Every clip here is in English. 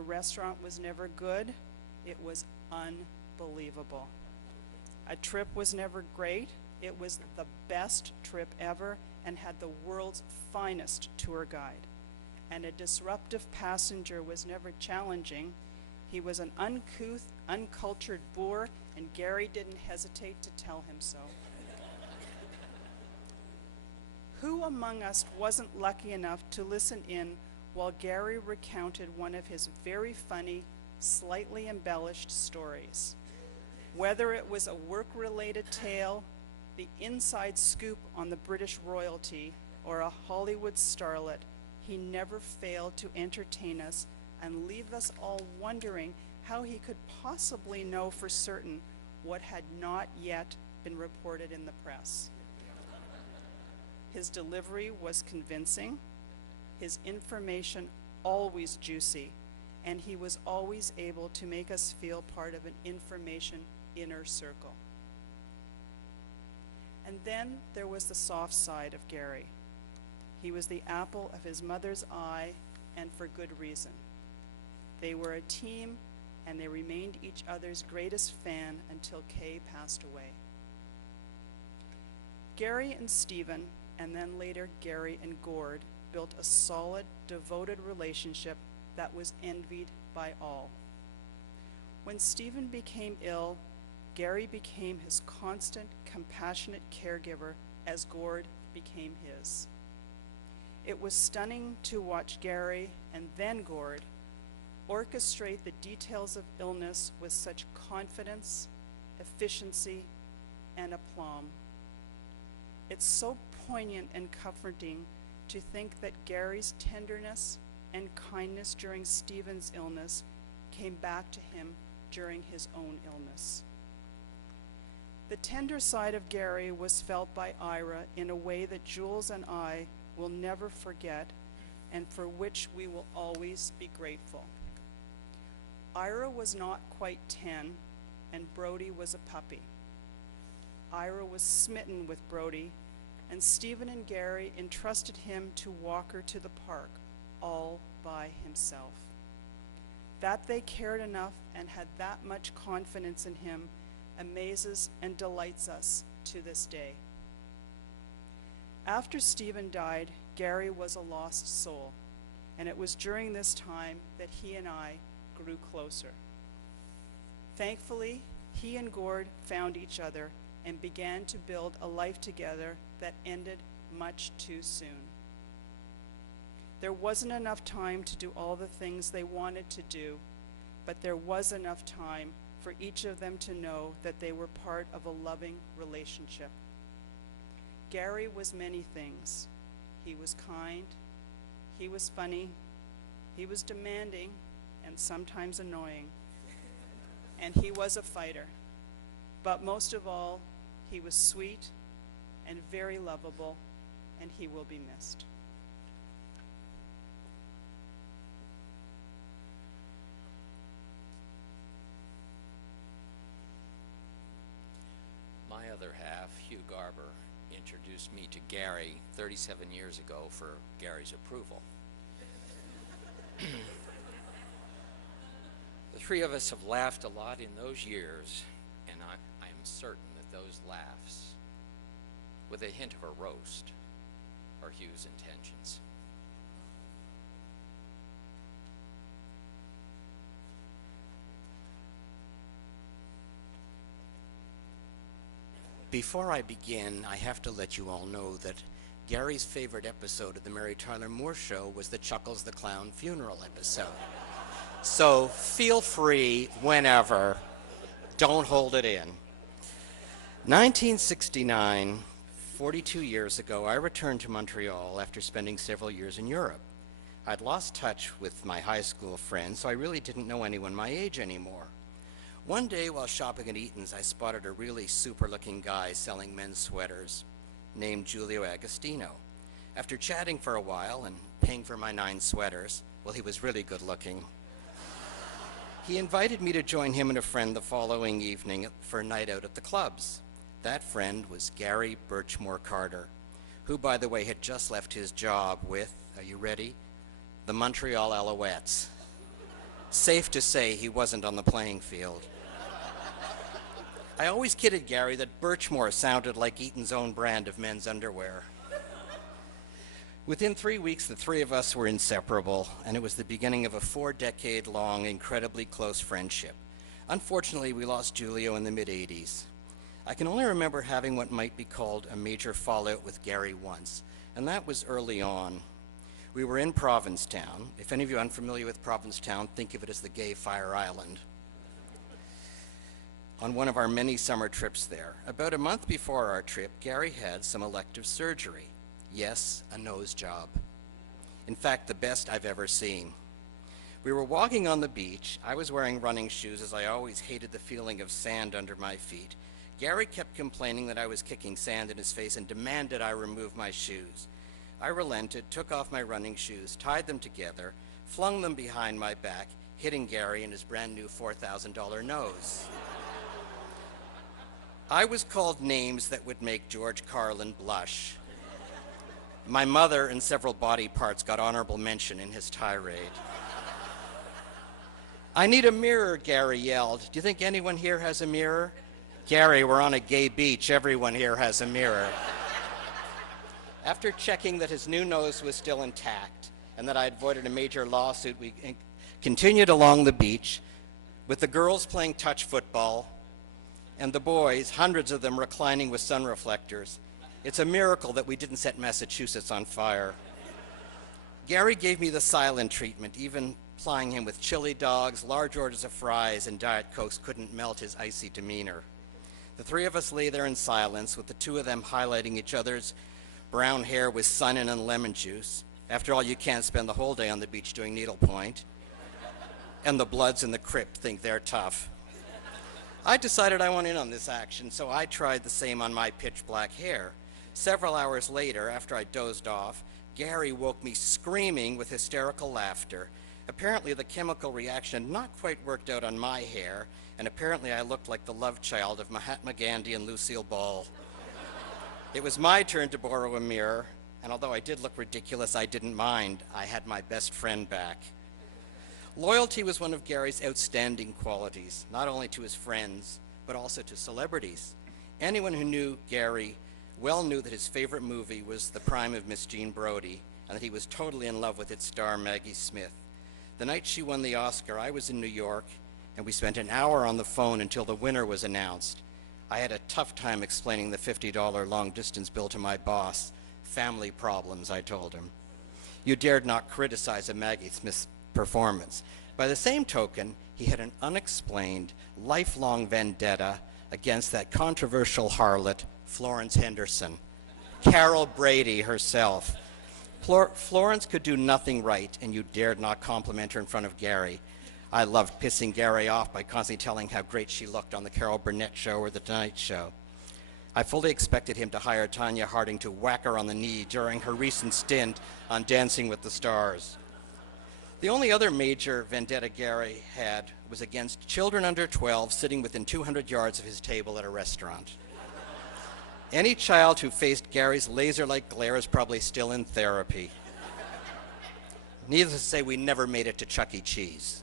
A restaurant was never good, it was unbelievable. A trip was never great, it was the best trip ever and had the world's finest tour guide. And a disruptive passenger was never challenging. He was an uncouth, uncultured boor, and Gary didn't hesitate to tell him so. Who among us wasn't lucky enough to listen in while Gary recounted one of his very funny, slightly embellished stories? Whether it was a work-related tale, the inside scoop on the British royalty, or a Hollywood starlet, he never failed to entertain us and leave us all wondering how he could possibly know for certain what had not yet been reported in the press. His delivery was convincing, his information always juicy, and he was always able to make us feel part of an information inner circle. And then there was the soft side of Gary. He was the apple of his mother's eye, and for good reason. They were a team, and they remained each other's greatest fan until Kay passed away. Gary and Stephen, and then later Gary and Gord, built a solid, devoted relationship that was envied by all. When Stephen became ill, Gary became his constant, compassionate caregiver as Gord became his. It was stunning to watch Gary and then Gord orchestrate the details of illness with such confidence, efficiency, and aplomb. It's so poignant and comforting to think that Gary's tenderness and kindness during Stephen's illness came back to him during his own illness. The tender side of Gary was felt by Ira in a way that Jules and I will never forget, and for which we will always be grateful. Ira was not quite 10, and Brody was a puppy. Ira was smitten with Brody, and Stephen and Gary entrusted him to walk her to the park, all by himself. That they cared enough and had that much confidence in him amazes and delights us to this day. After Stephen died, Gary was a lost soul, and it was during this time that he and I grew closer. Thankfully, he and Gord found each other and began to build a life together that ended much too soon. There wasn't enough time to do all the things they wanted to do, but there was enough time for each of them to know that they were part of a loving relationship. Gary was many things. He was kind, he was funny, he was demanding and sometimes annoying, and he was a fighter. But most of all, he was sweet and very lovable, and he will be missed. My other half, Hugh Garber, introduced me to Gary 37 years ago for Gary's approval. The three of us have laughed a lot in those years, and I am certain that those laughs, with a hint of a roast, are Hugh's intentions. Before I begin, I have to let you all know that Gary's favorite episode of the Mary Tyler Moore Show was the Chuckles the Clown funeral episode. So feel free whenever. Don't hold it in. 1969, 42 years ago, I returned to Montreal after spending several years in Europe. I'd lost touch with my high school friends, so I really didn't know anyone my age anymore. One day while shopping at Eaton's, I spotted a really super-looking guy selling men's sweaters named Giulio Agostino. After chatting for a while and paying for my 9 sweaters, well, he was really good-looking. He invited me to join him and a friend the following evening for a night out at the clubs. That friend was Gary Birchmore Carter, who, by the way, had just left his job with, are you ready? The Montreal Alouettes. Safe to say he wasn't on the playing field. I always kidded Gary that Birchmore sounded like Eaton's own brand of men's underwear. Within 3 weeks, the three of us were inseparable, and it was the beginning of a 4-decade-long, incredibly close friendship. Unfortunately, we lost Julio in the mid-'80s. I can only remember having what might be called a major fallout with Gary once, and that was early on. We were in Provincetown. If any of you are unfamiliar with Provincetown, think of it as the gay Fire Island. On one of our many summer trips there. About a month before our trip, Gary had some elective surgery. Yes, a nose job. In fact, the best I've ever seen. We were walking on the beach. I was wearing running shoes, as I always hated the feeling of sand under my feet. Gary kept complaining that I was kicking sand in his face and demanded I remove my shoes. I relented, took off my running shoes, tied them together, flung them behind my back, hitting Gary in his brand new $4,000 nose. I was called names that would make George Carlin blush. My mother and several body parts got honorable mention in his tirade. I need a mirror, Gary yelled. Do you think anyone here has a mirror? Gary, we're on a gay beach. Everyone here has a mirror. After checking that his new nose was still intact and that I had avoided a major lawsuit, we continued along the beach with the girls playing touch football and the boys, hundreds of them reclining with sun reflectors. It's a miracle that we didn't set Massachusetts on fire. Gary gave me the silent treatment, even plying him with chili dogs, large orders of fries, and Diet Cokes couldn't melt his icy demeanor. The three of us lay there in silence, with the two of them highlighting each other's brown hair with sunnin and lemon juice. After all, you can't spend the whole day on the beach doing needlepoint. And the Bloods in the crypt think they're tough. I decided I want in on this action, so I tried the same on my pitch black hair. Several hours later, after I dozed off, Gary woke me screaming with hysterical laughter. Apparently, the chemical reaction had not quite worked out on my hair, and apparently I looked like the love child of Mahatma Gandhi and Lucille Ball. It was my turn to borrow a mirror, and although I did look ridiculous, I didn't mind. I had my best friend back. Loyalty was one of Gary's outstanding qualities, not only to his friends, but also to celebrities. Anyone who knew Gary well knew that his favorite movie was The Prime of Miss Jean Brodie, and that he was totally in love with its star, Maggie Smith. The night she won the Oscar, I was in New York, and we spent an hour on the phone until the winner was announced. I had a tough time explaining the $50 long-distance bill to my boss. Family problems, I told him. You dared not criticize a Maggie Smith performance. By the same token, he had an unexplained, lifelong vendetta against that controversial harlot, Florence Henderson, Carol Brady herself. Florence could do nothing right, and you dared not compliment her in front of Gary. I loved pissing Gary off by constantly telling how great she looked on the Carol Burnett Show or The Tonight Show. I fully expected him to hire Tonya Harding to whack her on the knee during her recent stint on Dancing with the Stars. The only other major vendetta Gary had was against children under 12 sitting within 200 yards of his table at a restaurant. Any child who faced Gary's laser-like glare is probably still in therapy. Needless to say, we never made it to Chuck E. Cheese.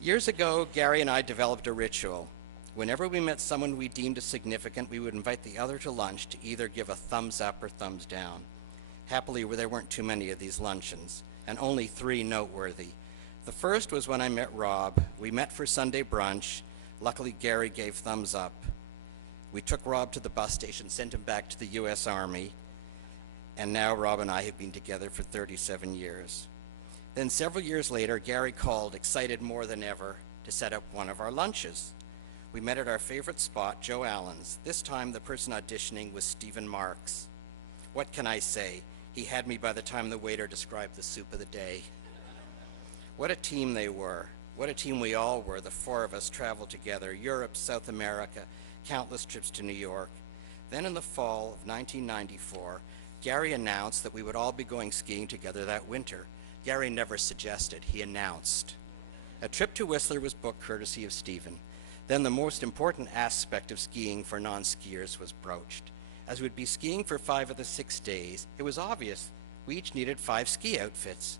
Years ago, Gary and I developed a ritual. Whenever we met someone we deemed as significant, we would invite the other to lunch to either give a thumbs up or thumbs down. Happily, there weren't too many of these luncheons, and only 3 noteworthy. The first was when I met Rob. We met for Sunday brunch. Luckily, Gary gave thumbs up. We took Rob to the bus station, sent him back to the U.S. Army, and now Rob and I have been together for 37 years. Then several years later, Gary called, excited more than ever, to set up one of our lunches. We met at our favorite spot, Joe Allen's. This time, the person auditioning was Stephen Marks. What can I say? He had me by the time the waiter described the soup of the day. What a team they were. What a team we all were. The 4 of us traveled together, Europe, South America, countless trips to New York. Then in the fall of 1994, Gary announced that we would all be going skiing together that winter. Gary never suggested, he announced. A trip to Whistler was booked courtesy of Stephen. Then the most important aspect of skiing for non-skiers was broached. As we'd be skiing for 5 of the 6 days, it was obvious we each needed 5 ski outfits.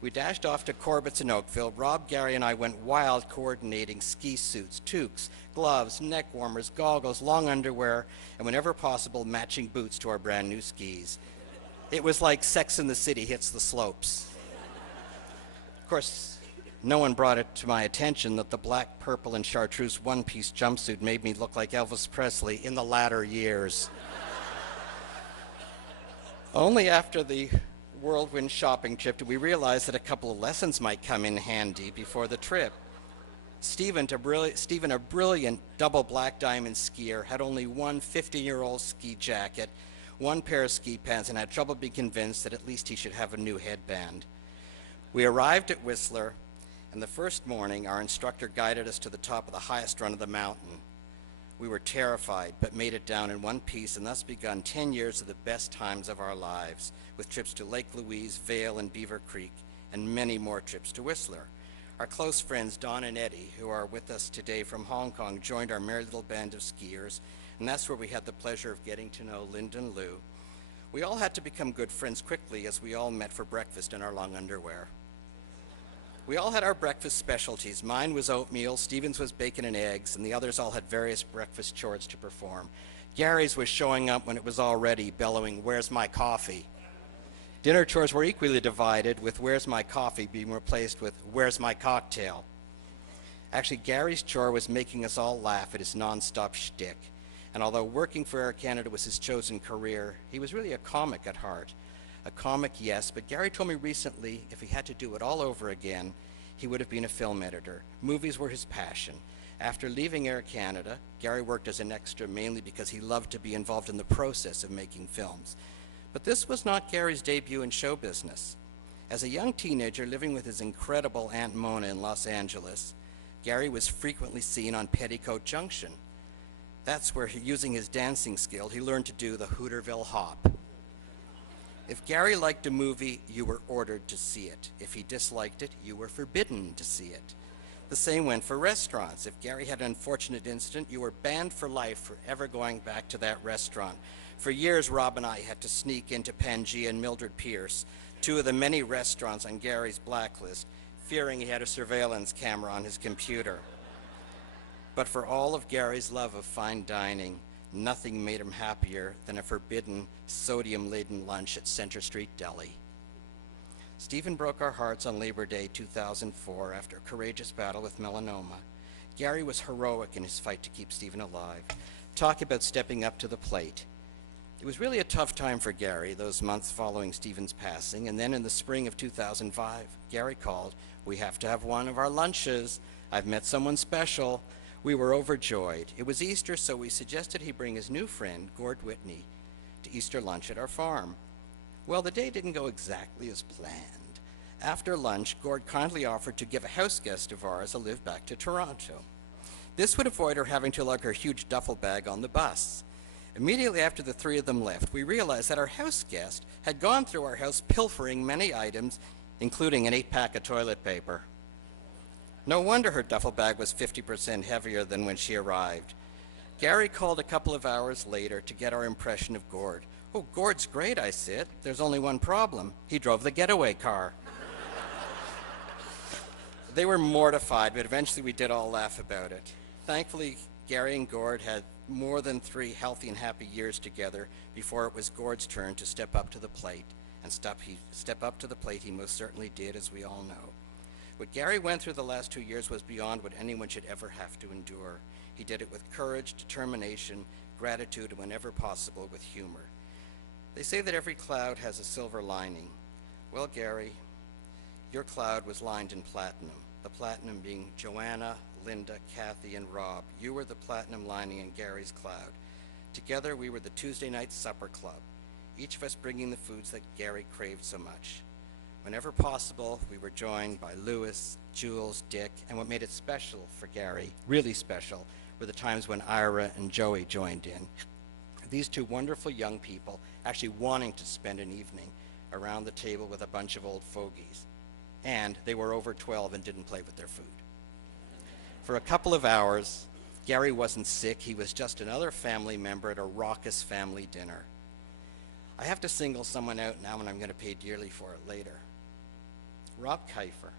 We dashed off to Corbett's in Oakville. Rob, Gary, and I went wild coordinating ski suits, toques, gloves, neck warmers, goggles, long underwear, and whenever possible, matching boots to our brand new skis. It was like Sex and the City hits the slopes. Of course, no one brought it to my attention that the black, purple, and chartreuse one-piece jumpsuit made me look like Elvis Presley in the latter years. Only after the whirlwind shopping trip did we realize that a couple of lessons might come in handy before the trip. Stephen, a brilliant double black diamond skier, had only one 50-year-old ski jacket, one pair of ski pants, and had trouble being convinced that at least he should have a new headband. We arrived at Whistler, and the first morning our instructor guided us to the top of the highest run of the mountain. We were terrified, but made it down in one piece, and thus begun 10 years of the best times of our lives, with trips to Lake Louise, Vail, and Beaver Creek, and many more trips to Whistler. Our close friends Don and Eddie, who are with us today from Hong Kong, joined our merry little band of skiers, and that's where we had the pleasure of getting to know Lyndon Liu. We all had to become good friends quickly as we all met for breakfast in our long underwear. We all had our breakfast specialties. Mine was oatmeal, Stephen's was bacon and eggs, and the others all had various breakfast chores to perform. Gary's was showing up when it was all ready, bellowing, "Where's my coffee?" Dinner chores were equally divided, with "Where's my coffee?" being replaced with "Where's my cocktail?" Actually, Gary's chore was making us all laugh at his nonstop shtick. And although working for Air Canada was his chosen career, he was really a comic at heart. A comic, yes, but Gary told me recently if he had to do it all over again, he would have been a film editor. Movies were his passion. After leaving Air Canada, Gary worked as an extra mainly because he loved to be involved in the process of making films. But this was not Gary's debut in show business. As a young teenager living with his incredible Aunt Mona in Los Angeles, Gary was frequently seen on Petticoat Junction. That's where, using his dancing skill, he learned to do the Hooterville Hop. If Gary liked a movie, you were ordered to see it. If he disliked it, you were forbidden to see it. The same went for restaurants. If Gary had an unfortunate incident, you were banned for life for ever going back to that restaurant. For years, Rob and I had to sneak into Pangea and Mildred Pierce, two of the many restaurants on Gary's blacklist, fearing he had a surveillance camera on his computer. But for all of Gary's love of fine dining, nothing made him happier than a forbidden, sodium-laden lunch at Center Street Deli. Stephen broke our hearts on Labor Day 2004 after a courageous battle with melanoma. Gary was heroic in his fight to keep Stephen alive. Talk about stepping up to the plate. It was really a tough time for Gary those months following Stephen's passing, and then in the spring of 2005, Gary called, "We have to have one of our lunches. I've met someone special." We were overjoyed. It was Easter, so we suggested he bring his new friend, Gord Whitney, to Easter lunch at our farm. Well, the day didn't go exactly as planned. After lunch, Gord kindly offered to give a house guest of ours a lift back to Toronto. This would avoid her having to lug her huge duffel bag on the bus. Immediately after the three of them left, we realized that our house guest had gone through our house pilfering many items, including an 8-pack of toilet paper. No wonder her duffel bag was 50% heavier than when she arrived. Gary called a couple of hours later to get our impression of Gord. "Oh, Gord's great," I said. "There's only one problem. He drove the getaway car." They were mortified, but eventually we did all laugh about it. Thankfully, Gary and Gord had more than 3 healthy and happy years together before it was Gord's turn to step up to the plate. And step up to the plate he most certainly did, as we all know. What Gary went through the last 2 years was beyond what anyone should ever have to endure. He did it with courage, determination, gratitude, and whenever possible, with humor. They say that every cloud has a silver lining. Well, Gary, your cloud was lined in platinum, the platinum being Joanna, Linda, Kathy, and Rob. You were the platinum lining in Gary's cloud. Together, we were the Tuesday night supper club, each of us bringing the foods that Gary craved so much. Whenever possible, we were joined by Louis, Jules, Dick, and what made it special for Gary, really special, were the times when Ira and Joey joined in. These two wonderful young people actually wanting to spend an evening around the table with a bunch of old fogies. And they were over 12 and didn't play with their food. For a couple of hours, Gary wasn't sick. He was just another family member at a raucous family dinner. I have to single someone out now, and I'm going to pay dearly for it later. Rob Kiefer.